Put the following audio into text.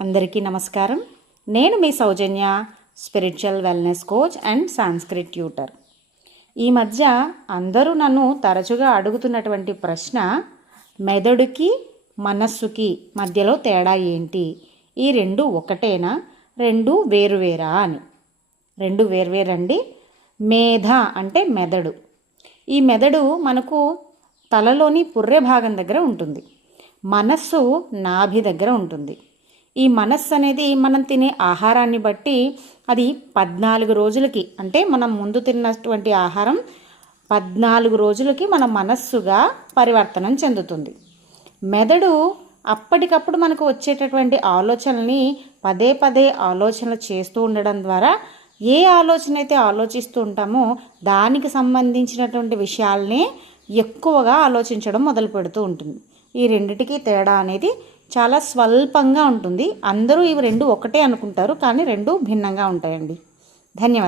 అందరికీ నమస్కారం. నేను మీ Soujanya spiritual wellness coach and Sanskrit tutor ఈ మధ్య అందరూ నన్ను తరచుగా అడుగుతున్నటువంటి ప్రశ్న మెదడుకి మనస్సుకి మధ్యలో తేడా ఏంటి? ఈ రెండు ఒకటేనా? రెండు వేరువేరా అని. రెండు వేర్వేరండి. మేధ అంటే మెదడు. ఈ మెదడు మనకు తలలోని పుర్రె భాగం దగ్గర ఉంటుంది. మనస్సు నాభి దగ్గర ఉంటుంది. ఈ మనస్సు అనేది మనం తినే ఆహారాన్ని బట్టి అది పద్నాలుగు రోజులకి అంటే మనం ముందు తిన్నటువంటి ఆహారం పద్నాలుగు రోజులకి మన మనస్సుగా పరివర్తనం చెందుతుంది. మెదడు అప్పటికప్పుడు మనకు వచ్చేటటువంటి ఆలోచనల్ని పదే పదే ఆలోచనలు చేస్తూ ఉండడం ద్వారా ఏ ఆలోచన అయితే ఆలోచిస్తూ ఉంటామో దానికి సంబంధించినటువంటి విషయాల్ని ఎక్కువగా ఆలోచించడం మొదలు పెడుతూ ఉంటుంది. ఈ రెండిటికి తేడా అనేది చాలా స్వల్పంగా ఉంటుంది. అందరూ ఇవి రెండు ఒకటే అనుకుంటారు కానీ రెండు భిన్నంగా ఉంటాయండి. ధన్యవాదాలు.